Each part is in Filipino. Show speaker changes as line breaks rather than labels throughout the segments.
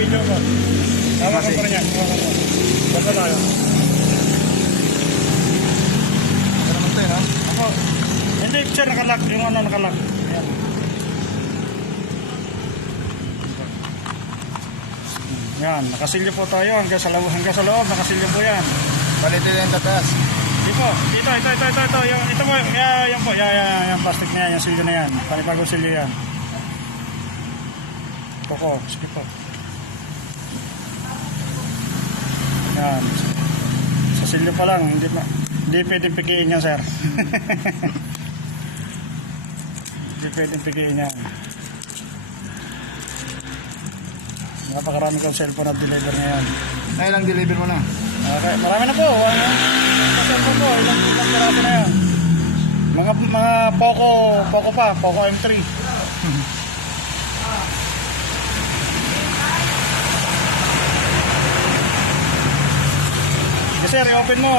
video ko. Tama
Kasi-
pa ko. Basta tayo.
Ito naman tayo, ha?
Ako. Hindi, sir, nakalock. Yung ano, nakalock. Ayan. Yan, nakasilyo po tayo hanggang sa loob, hanggang sa loob, nakasilyo po yan.
Palit din yung tataas.
Di po, ito, ito, ito, ito, ito, yung, ito po, yeah, yan po, yeah, yeah, yung plastic na yan, yung silyo na yan, panipagong silyo yan. Poko, sige po. Yan. Sa silyo pa lang, hindi na, hindi pwedeng pikiin yan, sir. hindi pwedeng pikiin yan. Napakarami kong cellphone at deliver ngayon.
Na ilang deliver mo na?
Okay, marami na po. Ano, kasi po po, ilang ilang karami na yan. Mga mga Poco, Poco pa, Poco M3. sir, i-open mo.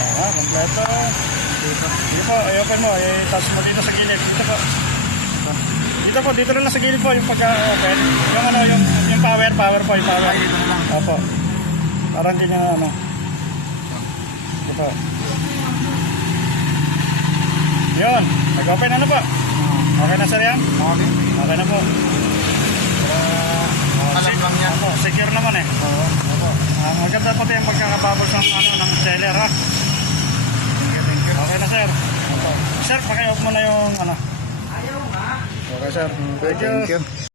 Ah, kompleto. Dito po, i-open mo. I-touch mo dito sa gilid. Dito po. Dito po, dito lang sa gilid po yung pagka-open. Yung ano, yung, yung power, power po, yung power. Opo. Parang niya ano. Ito. Yun. Nag-open ano po? Okay na sir yan?
Okay.
Okay na po. Opo, secure naman eh.
Oo.
Ah, maganda po yung pagkakababos ng ano ng seller ha. Okay na sir. Sir, paki-off mo na yung ano.
Okay, sir.
Thank you.
Thank you.